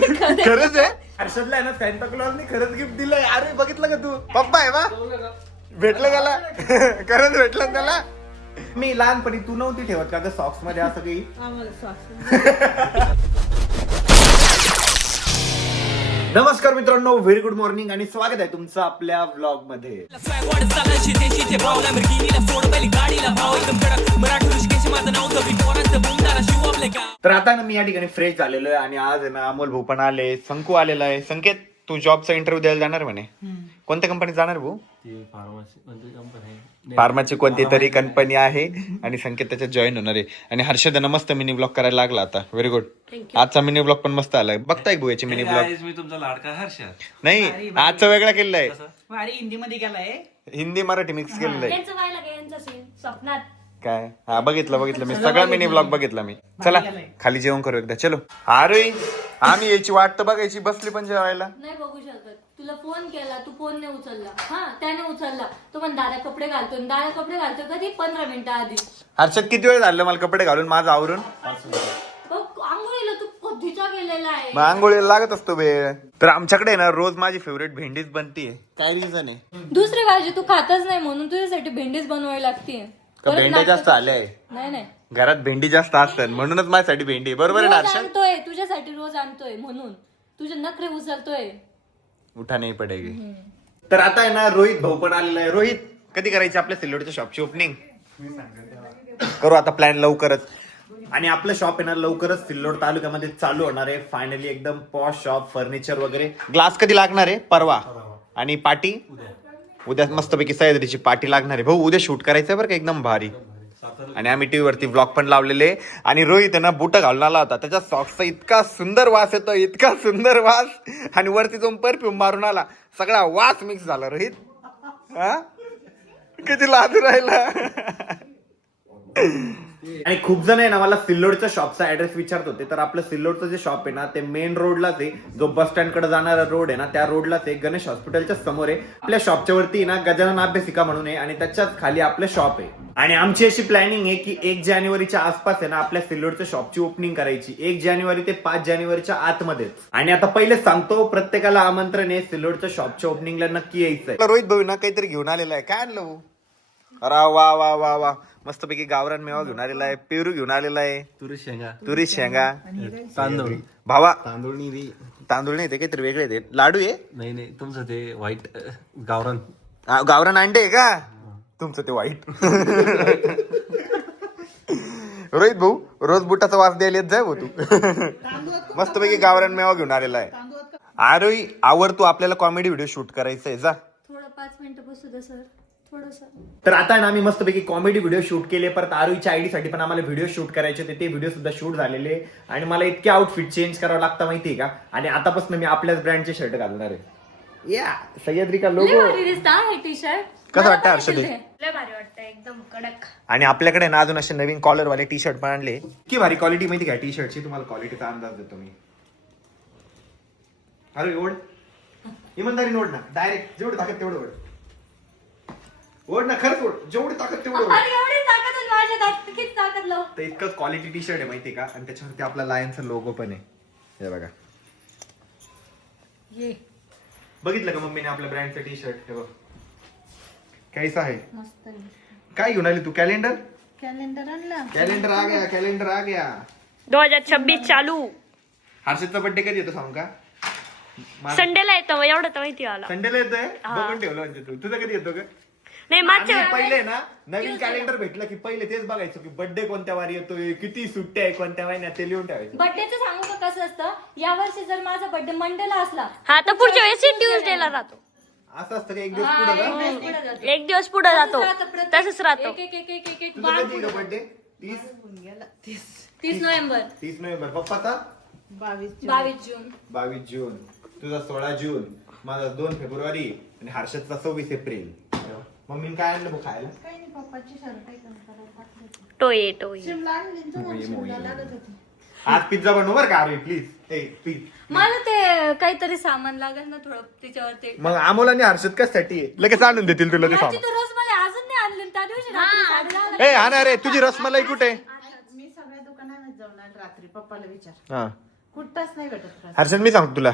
खरंच आहे. हर्षदला आहे ना सॅन्टा क्लॉजने खरंच गिफ्ट दिलंय. अरे बघितलं का तू? पप्पा आहे बा, भेटलं त्याला. खरंच भेटलं त्याला. मी लहानपणी तू नव्हती ठेवत का सॉक्स मध्ये असं काही? नमस्कार मित्रांनो, व्हेरी गुड मॉर्निंग आणि स्वागत आहे तुमचं आपल्या व्लॉग मध्ये. तर आता ना मी या ठिकाणी फ्रेश झालेलो आहे आणि आज आहे ना अमोल भाऊ पण आले, संकू आलेला आहे. संकेत, तू जॉबचा इंटरव्ह्यू द्यायला जाणार म्हणे. कोणत्या कंपनीत जाणार भाऊ? फार्माची कोणती तरी कंपनी आहे आणि संकेत त्याच्यात जॉईन होणार आहे. आणि हर्षदनं मस्त मिनी ब्लॉग करायला लागला आता. Very good. आजचा मिनी ब्लॉग पण मस्त आलाय. बघताय भाऊ याची मिनी ब्लॉग? मी तुमचा लाडका हर्षद. नाही, आजचा वेगळा केलेला आहे. हिंदी मध्ये केलाय, हिंदी मराठी मिक्स केलेलं आहे. स्वप्नात काय? हा बघितलं मी सगळा मिनी ब्लॉग बघितला मी. चला खाली जेवण करू एकदा. चलो. अरे आम्ही याची वाट तर बघायची, बसली पण जेवायला. नाही बघू शकत. तुला फोन केला, तू फोन नाही उचलला. हा, त्याने उचलला. तो पण दादा कपडे घालतो. दादा कपडे घालतो कधी? 15 मिनिटं आधी. हर्षद किती वेळ झालं मला कपडे घालून माझं आवरून? आंघोळीला तू कधीचा गेलेला आहे. मग आंघोळीला लागत असतो वेळ. तर आमच्याकडे ना रोज माझी फेवरेट भेंडीच बनतीये. काय रिझन आहे? दुसरी भाजी तू खातच नाही म्हणून तुझ्यासाठी भेंडीच बनवावी लागते. भेंड्या जास्त आल्या आहे नाही घरात, भेंडी जास्त असतात म्हणूनच माझ्यासाठी भेंडी. बरोबर आहे ना रोज हर्षद? आणतोय तुझ्यासाठी, रोज आणतोय म्हणून तुझे नखरे उचलतोय. उठा नाही पडेगी. तर आता आहे ना रोहित भाऊ पण आलेला आहे. रोहित, कधी करायची आपल्या सिल्लोडच्या शॉपची ओपनिंग? करू आता प्लॅन लवकरच. आणि आपलं शॉप आहे ना लवकरच सिल्लोड तालुक्यामध्ये चालू होणार आहे. फायनली एकदम पॉश शॉप, फर्निचर वगैरे. ग्लास कधी लागणार आहे? परवा. आणि पाटी उद्या मस्तपैकी सह्याद्रीची पाटी लागणार आहे. भाऊ उद्या शूट करायचं आहे बरं का, एकदम भारी. आणि आम्ही टीव्ही वरती व्लॉग पण लावलेले. आणि रोहित आहे ना बुट घालून आला होता, त्याच्या सॉक्सचा इतका सुंदर वास येतो, इतका सुंदर वास. आणि वरती जाऊन परफ्यूम मारून आला, सगळा वास मिक्स झाला. रोहित हा किती लाज राहिला. आणि खूप जण आहे ना मला सिल्लोडच्या शॉपचा ऍड्रेस विचारत होते. तर आपलं सिल्लोडचं जे शॉप आहे ना ते मेन रोडलाच आहे. जो बस स्टँड कडे जाणारा रोड आहे ना त्या रोडलाच आहे. गणेश हॉस्पिटलच्या समोर आहे. आपल्या शॉपच्या वरती ना गजानन अभ्यासिका म्हणून आहे आणि त्याच्याच खाली आपलं शॉप आहे. आणि आमची अशी प्लॅनिंग आहे की 1 जानेवारीच्या आसपास आहे ना आपल्या सिल्लोडच्या शॉपची ओपनिंग करायची. 1 जानेवारी ते 5 जानेवारीच्या आतमध्येच. आणि आता पहिले सांगतो, प्रत्येकाला आमंत्रण आहे सिल्लोडच्या शॉपच्या ओपनिंगला नक्की यायचंय. रोहित भाऊ ना काहीतरी घेऊन आलेला आहे. काय आणलं? अरे वा वा वा वा, मस्तपैकी गावरान मेवा घेऊन आलेला आहे, पेरू घेऊन आलेला आहे, तुरी शेंगा, तांदूळ, भावा तांदूळ नाही ते काहीतरी वेगळे ते लाडू आहे. नाही तुमचं ते व्हाईट गावरान. गावरान अंडे आहे का तुमचं? ते वाईट. रोहित भाऊ रोज बुटाचा वास द्यायला येत जाय भाऊ तू. मस्तपैकी गावरान मेवा घेऊन आलेला आहे. अरे आवर तू, आपल्याला कॉमेडी व्हिडिओ शूट करायचा आहे. जा थोडं 5 मिनिटं बसू दे सर, थोडस. तर आता ना आम्ही मस्तपैकी कॉमेडी व्हिडिओ शूट केले. परत आरोहीच्या आयडी साठी पण आम्हाला व्हिडिओ शूट करायचे होते. ते व्हिडिओ सुद्धा शूट झालेले. आणि मला इतके आउटफिट चेंज करावं लागतं माहितीये का. आणि आतापासून मी आपल्याच ब्रँडचे शर्ट घालणार आहे. या सह्याद्री का लोगो. टी शर्ट कसं वाटतं हर्षद? लय भारी वाटतं, एकदम कडक. आणि आपल्याकडे ना अजून असे नवीन कॉलर वाले टी शर्ट पण आणले. की भारी क्वालिटी माहिती का टी शर्टची. तुम्हाला क्वालिटीचा अंदाज देतो मी. अरे ओढ, इमानदारी नोड ना. डायरेक्ट जेवढं ताकद तेवढं ओढ. ओढ ना, खरंच ओढ, जेवढी ताकद तेवढं ओढ. एवढी ताकद आहे माझ्या दात, किती ताकद लावू. तर इतकंच क्वालिटी टी शर्ट आहे माहिती का. आणि त्याच्यावरती आपला लायनचा लोगो पण आहे. हे बघा, ये बघितलं का मम्मीने आपल्या ब्रँडचं टी शर्ट? हे बघ कैसा आहे. मस्त आहे. काय घेऊन आली तू? कॅलेंडर आणला. कॅलेंडर आ गया, कॅलेंडर आ गया. 2026 चालू. हर्षदचा बर्थडे कधी येतो सांग का? संडेला येतो, एवढं तर माहिती आला. संडेला येतोय. बघून ठेवलं म्हणजे तू. तुझं कधी येतो का? नाही मागच्या आम्ही पहिले ना नवीन कॅलेंडर भेटलं की पहिले तेच बघायचो की बर्थडे कोणत्या वारी येतोय, किती सुट्ट्या आहे कोणत्या महिन्यात, ते लिहून ठेवायचं. बर्थडेचं सांगू का कसं असतं? या वर्षी जर माझा बर्थडे मंडेला असला, हा तर पुढच्या वेळेस ट्यूजडेला राहतो. असं असतं का? एक दिवस पुढे का? एक दिवस पुढे जातो, तसंच राहतो. एक तुझा कधी का बर्थडे? 30 नोव्हेंबर. 30 नोव्हेंबर. पप्पाचा 22 जून. 22 जून. तुझा 16 जून. माझा 2 फेब्रुवारी. आणि हर्षदचा 26 एप्रिल. मम्मीने काय आणलं बघ खायला? टोये आज पिझ्झा बनव बरं का. अरे प्लीज. मला ते काहीतरी सामान लागेल ना थोडं तिच्यावरती. मग अमोल आणि हर्षद कशासाठी लगेच आणून देतील तुला ते माझी सामान. तर रसमलाई अजून नाही आणली. त्या दिवशी रात्री 10:30 हा ना रे, तुझी रसमलाई कुठे? मी सगळ्या दुकानात जाऊन रात्री पप्पाला विचार. हा कुठंच नाही भेटत हर्षद मी सांगतो तुला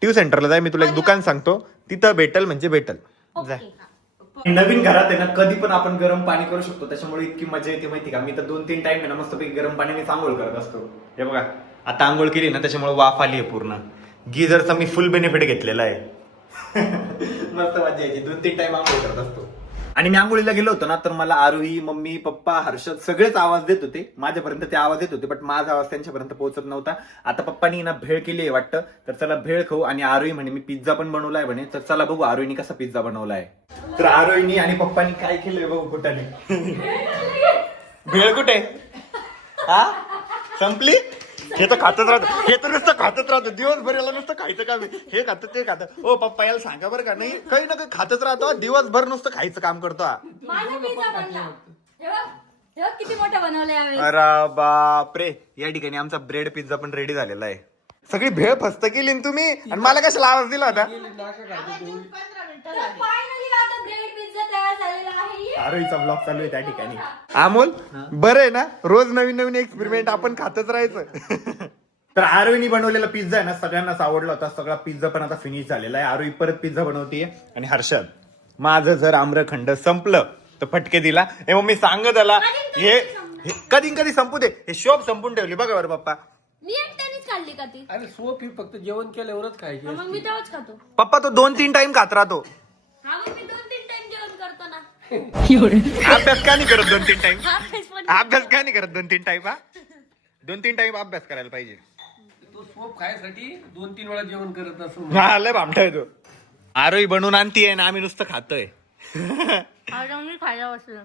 ट्यू सेंटरला जाय, मी तुला एक दुकान सांगतो, तिथं भेटल म्हणजे भेटल. जाय. नवीन घरात आहे ना कधी पण आपण गरम पाणी करू शकतो, त्याच्यामुळे इतकी मजा येते माहिती का. मी तर 2-3 टाइम आहे ना मस्तपैकी गरम पाण्याने आंघोळ करत असतो. हे बघा आता आंघोळ केली ना त्याच्यामुळे वाफ आली आहे पूर्ण. गिझरचा मी फुल बेनिफिट घेतलेला आहे. मस्त मजा यायची, 2-3 टाइम आंघोळ करत असतो. आणि मी आंघोळीला गेलो होतो ना तर मला आरोही, मम्मी, पप्पा, हर्षद सगळेच आवाज देत होते. माझ्यापर्यंत ते आवाज येत होते, बट माझा आवाज त्यांच्यापर्यंत पोहोचत नव्हता. आता पप्पानी ना भेळ केली आहे वाटतं, तर चला भेळ खाऊ. आणि आरोही म्हणे मी पिझ्झा पण बनवलाय म्हणे, तर चला बघू आरोहीनी कसा पिझ्झा बनवलाय. तर आरोहीनी आणि पप्पानी काय केलंय बघू कुठाने. भेळ कुठे हा संपली. हे तर खातच राहतं, हे तर नुसतं खातच राहतं दिवसभर. याला नुसतं खायचं काम आहे, हे खातं ते खातं. ओ पप्पा याला सांगा बरं का, नाही काही ना काही खातच राहतो दिवसभर, नुसतं खायचं काम करतो हा. माझा पिझ्झा बनला. हे बघ, हे बघ किती मोठा बनवलाय यावेळी. अरे बापरे, या ठिकाणी आमचा ब्रेड पिझ्झा पण रेडी झालेला आहे. सगळी भेळ फस्त केली ना तुम्ही, आणि मला कशाला आवाज दिला होता. 15 मिनिटं फायनली आता ब्रेड पिझ्झा तयार झालेला आहे. आरोहीचा ब्लॉग चालू आहे त्या ठिकाणी. अमोल बरं आहे ना, रोज नवीन नवीन एक्सपेरिमेंट आपण खातच राहायचं. तर आरोहीनी बनवलेला पिझ्झा आहे ना सगळ्यांनाच आवडला होता. सगळा पिझ्झा पण आता फिनिश झालेला आहे. आरोही परत पिझ्झा बनवतीये. आणि हर्षद माझं जर आम्रखंड संपलं तर फटके दिला. हे मग मी सांग त्याला, हे कधी कधी संपू दे, हे शॉप संपून ठेवली बघा बरं पप्पा. मी एकट्यानेच खाल्ली का ती? अरे सोप ही फक्त जेवण केल्यावरच खायची. मग मी तेव्हाच खातो. पप्पा तो 2-3 टाइम खात राहतो. हा मग मी 2-3 टाइम जेवण करतो ना. अभ्यास का नाही करत 2-3 टाइम? अभ्यास पण अभ्यास का नाही करत 2-3 टाइम? हा 2-3 टाइम अभ्यास करायला पाहिजे. तो सोप खायसाठी 2-3 वेळा जेवण करत असं. हा लय भामटा आहे तो. आरोही बनवून आणतीये ना आम्ही नुसतं खातोय. मी खायला बसलो.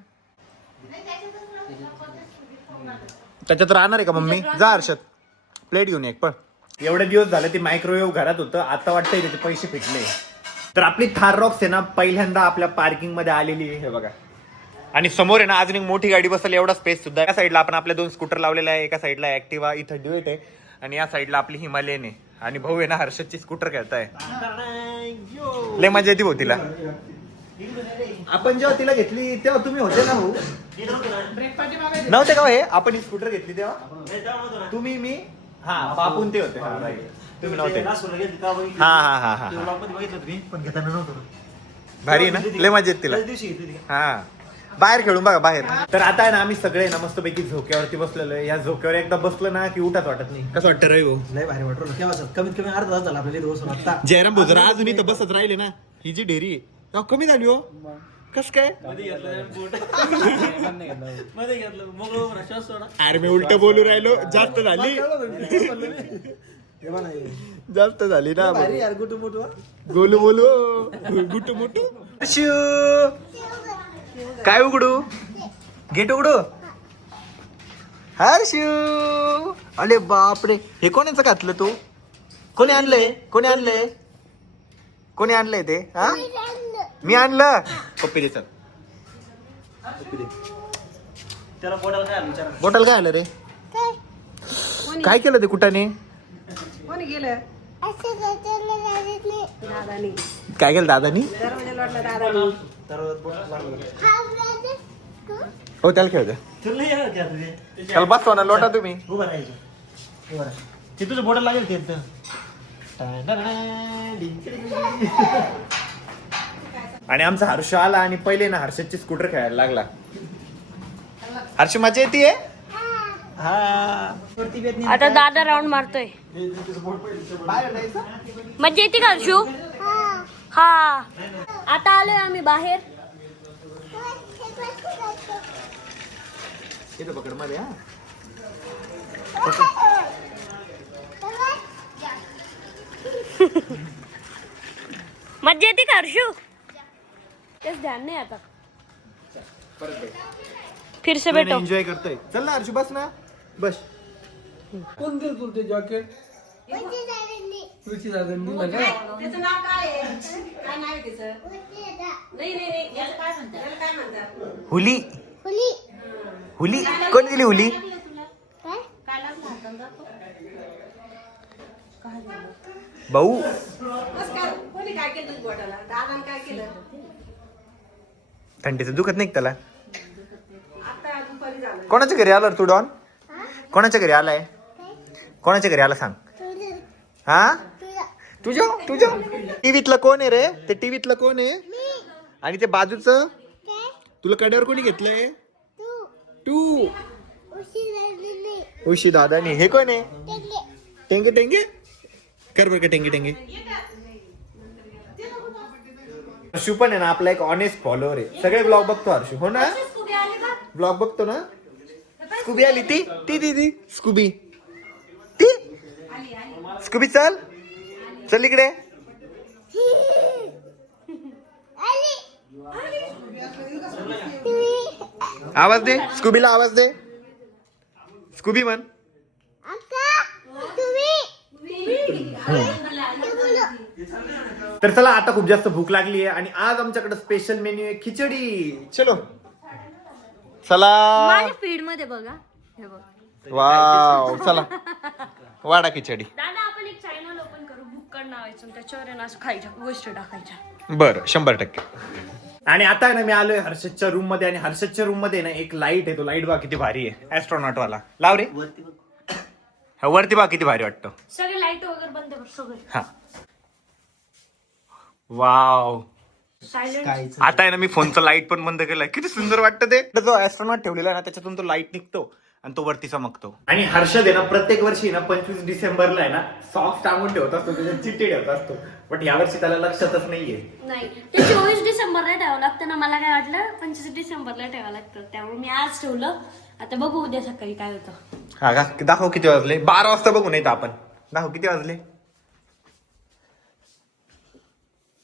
त्याच्यात राहणार आहे का मम्मी? जा हर्षद प्लेट घेऊन एक पण. एवढे दिवस झाले ते मायक्रोवेव्ह घरात होतं, आता वाटतंय त्याचे पैसे फिटले. तर आपली थार रॉक्स आहे ना पहिल्यांदा आपल्या पार्किंग मध्ये आलेली आहे. हे बघा, आणि समोर आहे ना अजून एक मोठी गाडी बसली, एवढा स्पेस सुद्धा. एका साईडला आपण आपल्या 2 स्कूटर लावलेला आहे, एका साईडला ऍक्टिवा, इथं ड्युएट आहे, आणि या साईडला आपली हिमालयन आहे. आणि भाऊ आहे ना हर्षदची स्कूटर खेळताय. लय मजा येते भाऊ तिला. आपण जेव्हा तिला घेतली तेव्हा तुम्ही होते ना भाऊ? नव्हते का हे? आपण ही स्कूटर घेतली तेव्हा तुम्ही, मी, हा बापून ते होते. हा राईट, तुम्ही नव्हते. हा हा हा हा भारी आहे ना, लय मजा येते तिला. हा बाहेर खेळून बघा बाहेर. तर आता आहे ना आम्ही सगळे ना मस्तपैकी झोक्यावरती बसलेलो आहे. या झोक्यावर एकदा बसलं ना की उठाच वाटत नाही. कसं वाटतं रवी भाऊ? लय भारी वाटलं. केव्हा कमीत कमी अर्धा तास झाला आपल्याला इथं बसून. आता जयराम भाऊ जरा अजून इथं बसत राहिले ना, ही जी डेअरी आहे तेव्हा कमी झाली हो. कस काय? मध्ये घेतलं मग श्वास सोडा. अरे मी उलट बोलू राहिलो, जास्त झाली. जास्त झाली ना भारी यार गुटू मुटू. गोलू बोलू गुटू मुटू. काय उघडू? गेट उघडू? हर्षू, अरे बापरे, हे कोणाचं घातलं तू? कोणी आणलंय? कोणी आणलंय? कोणी आणलंय ते? हा मी आणलं. पप्पी दे चल. त्याला बोटाला काय आलं विचारा. बॉटल काय आलं रे? काय केलं ते कुठाने? कोणी गेलं? दादानी. काय केलं दादानी? दरवाजा लोटला दादानी. हो त्याला खेळ द्या. तुला नाही येणार का तुझे? त्याला बसवा ना, लोटा तुम्ही. उभं राहायचं. उभं राहा. ते तुझं बोटाला लागेल ते इथं. आणि आमचा हर्ष आला आणि पहिले ना हर्षदची स्कूटर खेळायला लागला. हर्ष मजा येते. हा वरती बेत नाही. आता दादा राऊंड मारतोय. मज्जा येते का हर्षू? हा आता आलोय आम्ही बाहेर. पकड मध्ये. मज्जा येते का हर्षू? तेच ध्यान नाही आता. फिर से बैठो. एन्जॉय करतोय. चल ना हर्षू बस ना, बस. कोण दिल तुला ते जॅकेट? रुची दादांनी मला. त्याचं नाव काय आहे? काय नाव आहे त्याचं? नाही याचं काय म्हणतात? याला काय म्हणतात? हुली. हुली कोण दिली हुली? काय लागलं हाताला? भाऊ कसं काय? कोणी काय केलं तुझ्या बोटाला? दादाने काय केलं? थंडीचं दुखत नाही का त्याला? आता दुपारी झालं. कोणाच्या घरी आला तू डॉन? कोणाच्या घरी आलाय? कोणाच्या घरी आला सांग? हा तुझ्या तुझ्या टीव्हीतलं कोण आहे रे? ते टीव्हीतलं कोण आहे? आणि ते बाजूच तुला कड्यावर कोणी घेतलंय? तू उशी दादानी. हे कोण आहे? टेंगे टेंगे कर बर का टेंगे टेंगे. हर्षू पण आहे ना आपला एक ऑनेस्ट फॉलोअर आहे. सगळे ब्लॉग बघतो हर्षू. हो ना? ब्लॉग बघतो ना. स्कूबी आली ती ती ती ती स्कूबी ती स्कूबी चल चल इकडे. आवाज दे स्कूबीला आवाज दे. स्कूबी म्हण. तर चला आता खूप जास्त भूक लागली आहे आणि आज आमच्याकडे स्पेशल मेन्यू आहे खिचडी. चलो चला. माझ्या फीड मध्ये बघा हे बघ. वाव चला वाडा खिचडी. दादा आपण एक चॅनल ओपन करू बुक्कड नावाचं त्याच्यावर आहे ना असं खायच्या गोष्टी टाकायच्या. बरं 100%. आणि आता आहे ना मी आलोय हर्षदच्या रूम मध्ये आणि हर्षदच्या रूम मध्ये ना एक लाईट आहे. तो लाईट बघा किती भारी आहे. ऍस्ट्रॉनॉट वाला लाव रे. हा, वरती बघा किती भारी वाटतं. सगळे लाईट वगैरे बंद कर सगळे. हा वाव. सायलेंट. आता आहे ना मी फोनचा लाईट पण बंद केलाय. किती सुंदर वाटतं ते. जो ऍस्ट्रॉनॉट ठेवलेला आहे ना त्याच्यातून तो लाईट निघतो आणि तो वरती चमकतो. आणि हर्षद आहे ना प्रत्येक वर्षी ना 25 डिसेंबरला आहे ना सॉक्स टांगून ठेवत असतो. त्याच्यात चिठ्ठी ठेवत असतो. पण यावर्षी त्याला लक्षातच नाहीये. नाही ते 24 डिसेंबरला ठेवावं लागतं ना. मला काय वाटलं 25 डिसेंबरला ठेवावं लागतं त्यामुळे मी आज ठेवलं. आता बघू उद्या सकाळी काय होतं. हा का दाखव किती वाजले. 12 वाजता बघू नाही तर आपण. दाखव किती वाजले.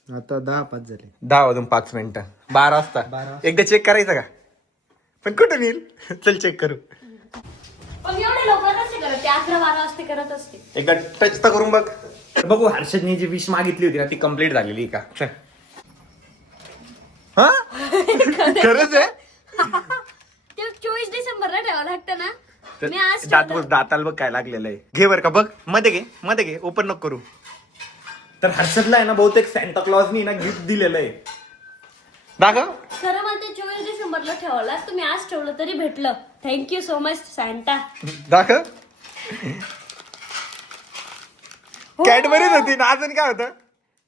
आता 10:05 झाले. 10 वाजून 5 मिनिटं. 12 वाजता एकदा चेक करायचं का? पण कुठून येईल. चल चेक करू. पण एवढे लवकर नसते करत ते 11-12 वाजता करत असते. एकदा टच तर करून बघ. बघू हर्षदने जी विश मागितली होती ना ती कम्प्लीट झालेली का. चल. हा खरंच आहे. ते 24 डिसेंबरला ठेवावं लागतं ना. मी आज दाताला बघ काय लागलेलं आहे. घे बर का बघ. मध्ये घे ओपन नको करू. तर हर्षदला आहे ना बहुतेक सॅन्टा क्लॉजनी ना गिफ्ट दिलेलं आहे. दाखव. खरं मला ते 24 डिसेंबरला ठेवावं लागतं. मी आज ठेवलं तरी भेटलं. Thank you so much Santa. दाखव. कॅडबरीच होती ना. अजून काय होतं.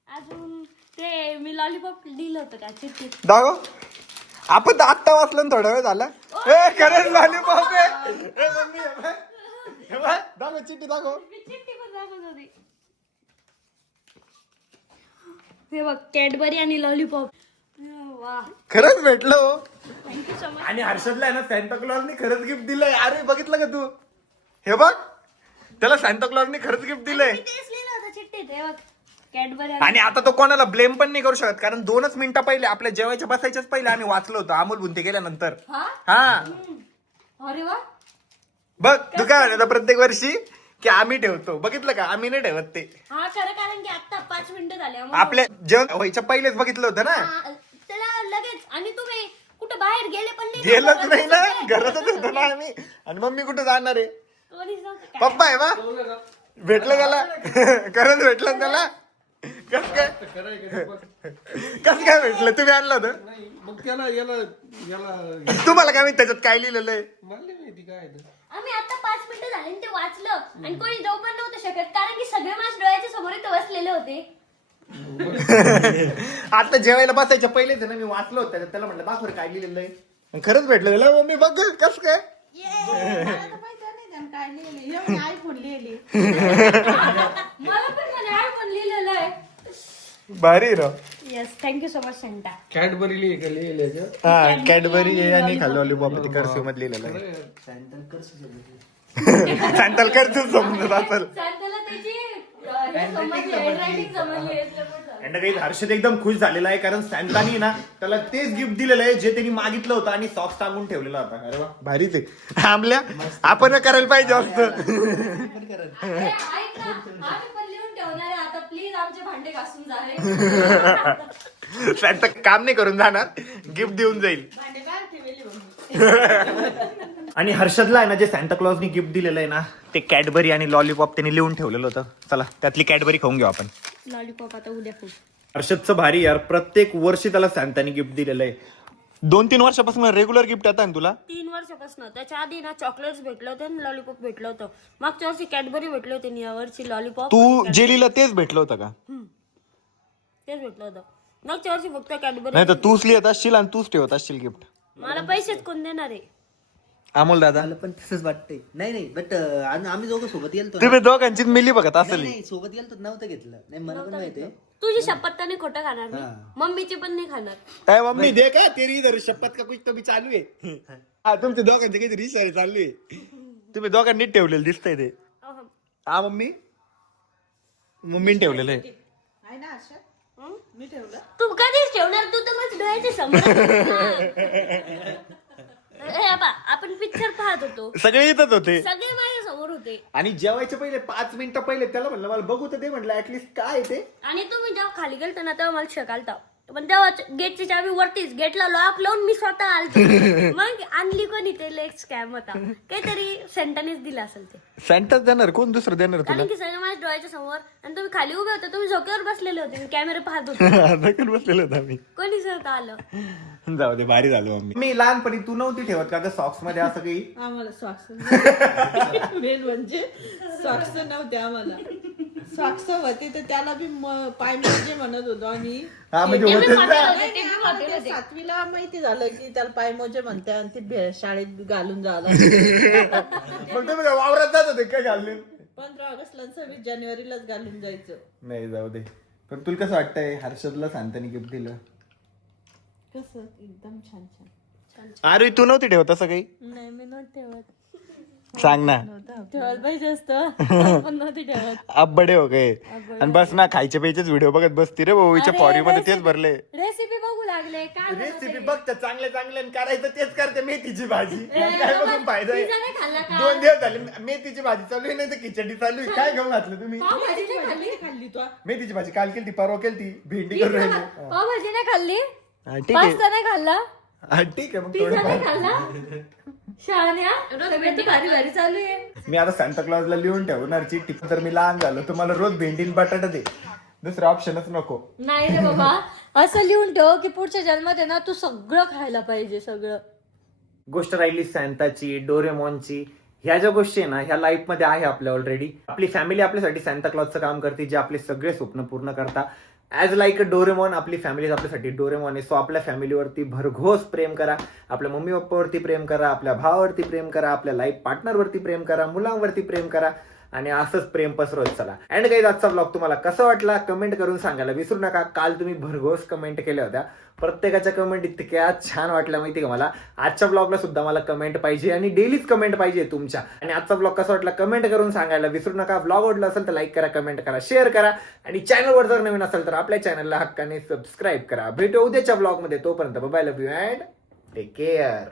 अजून ते मी लॉलीपॉप दिलं होतं का चिठ्ठीत. दाखव. आपण तर आत्ता वाचलं ना थोडा वेळ झाला. ए खरंच लॉलीपॉप आहे. ए मम्मी हे बघ. दाखव चिठ्ठी दाखव. मी चिठ्ठी पण दाखवत होती. हे बघ कॅडबरी आणि लॉलीपॉप. वा खरंच भेटलो. Thank you so much. आणि हर्षदला आहे ना सॅन्टा क्लॉजने खरंच गिफ्ट दिलंय. अरे बघितलं का तू. हे बघ त्याला सॅन्टा क्लॉजने खरंच गिफ्ट दिलंय. तेच लिहिलं होतं चिठ्ठीत. हे बघ कॅडबरी आणि आता तो कोणाला ब्लेम पण नाही करू शकत कारण 2च मिनिटं पहिले आपल्या जेवायच्या बसायच्याच पहिले आम्ही वाचलो होतो अमोल बुंते गेल्यानंतर. हा अरे वा. बघ तू काय म्हणतो प्रत्येक वर्षी की आम्ही ठेवतो. बघितलं का आम्ही नाही ठेवत ते. हा खरं कारण की आता 5 मिनिटं झाले आपल्या जेवण व्हायच्या पहिलेच बघितलं होतं ना. त्याला लगेच. आणि तुम्ही कुठं बाहेर गेले पण नाही. गेलंच नाही ना. घरातच होतो ना आम्ही. आणि मम्मी कुठं जाणार आहे. कोणीच नव्हतं. पप्पा आहे बा. भेटलं त्याला. खरंच भेटलं ना त्याला. कस काय भेटलं. तुम्ही आणलं होतं. मग त्याला याला तुम्हाला काय माहिती त्याच्यात काय लिहिलेलं आहे. मला नाही माहिती काय आहे ते. आम्ही आता 5 मिनिटं झाले आणि ते वाचलं आणि कोणी जाऊ पण नव्हतं शकत कारण की सगळे माझ्या डोळ्याच्या समोर इथं बसलेले होते. आता जेवायला बसायच्या पहिलेच ना मी वाचलो होतं त्याला म्हटलं दाखवर काय लिहिलेलं आहे. आणि खरंच भेटलं त्याला. मम्मी बघ कस काय. काय लिहिले आयफोन लिहिले. मला पण म्हणे आयफोन लिहिलेलं आहे. भारी राव. Yes thank you so much Santa. Cadbury लिहिलेलं. हा कॅडबरी आणि खाल्लं लॉलीपॉप ते कर्सिव मध्ये लिहिलेलं आहे. सॅन्टल कर्सिव समजत असेल. त्याला त्याची हे समजली हँडरायटिंग समजली. आणि काही हर्षद एकदम खुश झालेला आहे कारण सॅन्टानी ना त्याला तेच गिफ्ट दिलेलं आहे जे त्यांनी मागितलं होतं आणि सॉक्स टांगून ठेवलेला होता. अरे वा भारीच आहे. आपल्या आपण करायला पाहिजे असतं. ऐक ना आम्ही पण लिहून ठेवणार आहे आता. प्लीज आमचे भांडे घासून जा रे. सॅन्टा काम नाही करून जाणार. गिफ्ट देऊन जाईल. भांडे काय ठेवले. आणि हर्षदला आहे ना जे सॅन्टा क्लॉजनी गिफ्ट दिलेलं आहे ना ते कॅडबरी आणि लॉलीपॉप त्यांनी लिहून ठेवलेलं होतं. चला त्यातली कॅडबरी खाऊन घेऊ आपण. लॉलीपॉप आता उद्या खूप. हर्षदचं भारी यार. प्रत्येक वर्षी त्याला सॅन्टानी गिफ्ट दिलेलं आहे. 2-3 वर्षापासून रेग्युलर गिफ्ट आता ना तुला. 3 वर्षापासून. त्याच्या आधी ना चॉकलेट्स भेटलं होतं आणि लॉलीपॉप भेटलं होतं. मागच्या वर्षी कॅडबरी भेटले होते आणि यावर्षी लॉलीपॉप तू जेलीला तेच भेटलं होतं का? तेच भेटलं होतं. मागच्या वर्षी फक्त कॅडबरी. नाही तर तूच लिहित असशील आणि तूच ठेवत असशील गिफ्ट. मला पैसेच कोण देणार आहे? अमोल दादा मला पण तसंच वाटतंय. नाही बट आम्ही दोघं सोबत गेलतो. तुम्ही दोघांचीच मिली बघत असेल. नाही सोबत गेलतो नव्हतं घेतलं. नाही मला पण माहितीये. तुझी शपथ तर नाही खोटं खाणार मी. मम्मीची पण नाही खाणार. काय मम्मी दे का तेरी इधर शपथ का कुछ तो भी चालू आहे. हा तुमच्या दोघांचे काहीतरी इशारे चालू आहे. तुम्ही दोघांनी ठेवलेलं दिसतंय ते. हा मम्मी मम्मीने ठेवलेलं आहे. आहे ना आशा मी ठेवलं. तू कधीच ठेवणार? तू तर माझ्या डोळ्याच्या समोर. आपण पिक्चर पाहत होतो, सगळे येतच होते सगळे माझ्या समोर होते. आणि जेवायचे पहिले 5 मिनिटं पहिले त्याला म्हणलं मला बघू तर दे म्हटलं ऍटलीस्ट काय आहे ते. आणि तुम्ही जेव्हा खाली गेलता ना तेव्हा मला शकालता. पण तेव्हा गेटची चावी वरतीच, गेटला लॉक लावून मी स्वतः आलतो. मग आणली कोणी? ते लेग स्कॅम होता. काहीतरी सेंटनीच दिला असेल ते. सेंटच देणार कोण दुसरं देणार तुला. कारण की सगळे माझ्या डोळ्याच्या समोर आणि तुम्ही खाली उभे होते. तुम्ही झोक्यावर बसलेले होते, मी कॅमेरा पाहत होते. दखल बसलेलं होतं आम्ही. कोणी सहता आलं. जाऊ दे भारी झालो आम्ही. मी लहानपणी तू नव्हती ठेवत का ग सॉक्स मध्ये असं काही. आम्हाला सॉक्स मेन म्हणजे सॉक्स नव्हते आम्हाला. सॉक्स होते तर त्याला बी पाय मोजे म्हणत होतो आम्ही. हा म्हणजे ते मी होतेच पाठवलं ना. होतं, नाही, ते मी आम्हाला पाठवलं ते होतं. 7वीला माहिती झालं की त्याला पायमोजे म्हणते आणि ते शाळेत घालून जायला. मग तुम्ही काय वावरात जात होते काय घालून. 15 ऑगस्टला 26 जानेवारीलाच घालून जायचं. नाही जाऊ दे. पण तुला कसं वाटतंय हर्षदला सांगताना गिफ्ट दिलं. कसं एकदम छान छान. अरे तू नव्हती ठेवत असं काही. नाही मी नव्हते ठेवत. सांग ना. ठेवायला पाहिजे असतं पण नव्हती ठेवत. अब बडे हो गए. आणि बस ना खायचे प्यायचेच व्हिडिओ बघत बसती रे भाऊच्या फॉरी मध्ये तेच भरले. रेसिपी बघू लागले काय रेसिपी बघ चांगले चांगले करायचं तेच करते. मेथीची भाजी काय बघून फायदा आहे. पिझ्झा नाही खाल्ला का? 2 दिवस झाले मेथीची भाजी चालू आहे नाही तर खिचडी चालू आहे. काय घेऊन घातलं तुम्ही. पावभाजी नाही खाल्ली? खाल्ली तू मेथीची भाजी काल केली परवा केली भेंडी करून राहिली. पावभाजी नाही खाल्ली? हा, ठीक आहे पास्ता नाही खाल्ला? हा, ठीक आहे मग पिझ्झा नाही थोडं खाल्ला? शाळ्या सगळं तर भारी भारी चालू आहे. मी आता सांता क्लॉजला लिहून ठेवणार चिठ्ठी. तर मी लहान झालो तर मला रोज भेंडी आणि बटाटा दे. दुसरं ऑप्शनच नको. नाही रे बाबा, असं लिहून ठेव की पुढच्या जन्मात आहे ना तू सगळं खायला पाहिजे. सगळं. गोष्ट राहिली सॅन्टाची डोरेमॉनची. ह्या ज्या गोष्टी आहे ना ह्या लाईफ मध्ये आहे आपल्या ऑलरेडी. आपली फॅमिली आपल्यासाठी सॅन्टा क्लॉजचं काम करते जे आपले सगळे स्वप्न पूर्ण करता. ॲज लाईक अ डोरेमॉन आपली फॅमिली आपल्यासाठी डोरेमॉन आहे. सो आपल्या फॅमिलीवरती भरघोस प्रेम करा. आपल्या मम्मी पप्पावरती प्रेम करा. आपल्या भावावरती प्रेम करा. आपल्या लाईफ पार्टनरवरती प्रेम करा. मुलांवरती प्रेम करा. आणि असंच प्रेम पसरवत चला. अँड गाईज आजचा ब्लॉग तुम्हाला कसा वाटला कमेंट करून सांगायला विसरू नका. काल तुम्ही भरघोस कमेंट केल्या होत्या. प्रत्येकाच्या कमेंट इतक्या छान वाटल्या माहिती का मला. आजच्या ब्लॉगला सुद्धा मला कमेंट पाहिजे आणि डेलीच कमेंट पाहिजे तुमच्या. आणि आजचा ब्लॉग कसा वाटला कमेंट करून सांगायला विसरू नका. ब्लॉग आवडला असेल तर लाईक करा, कमेंट करा, शेअर करा. आणि चॅनलवर जर नवीन असेल तर आपल्या चॅनलला हक्काने सबस्क्राईब करा. भेटू उद्याच्या ब्लॉगमध्ये. तोपर्यंत bye, love you and take care.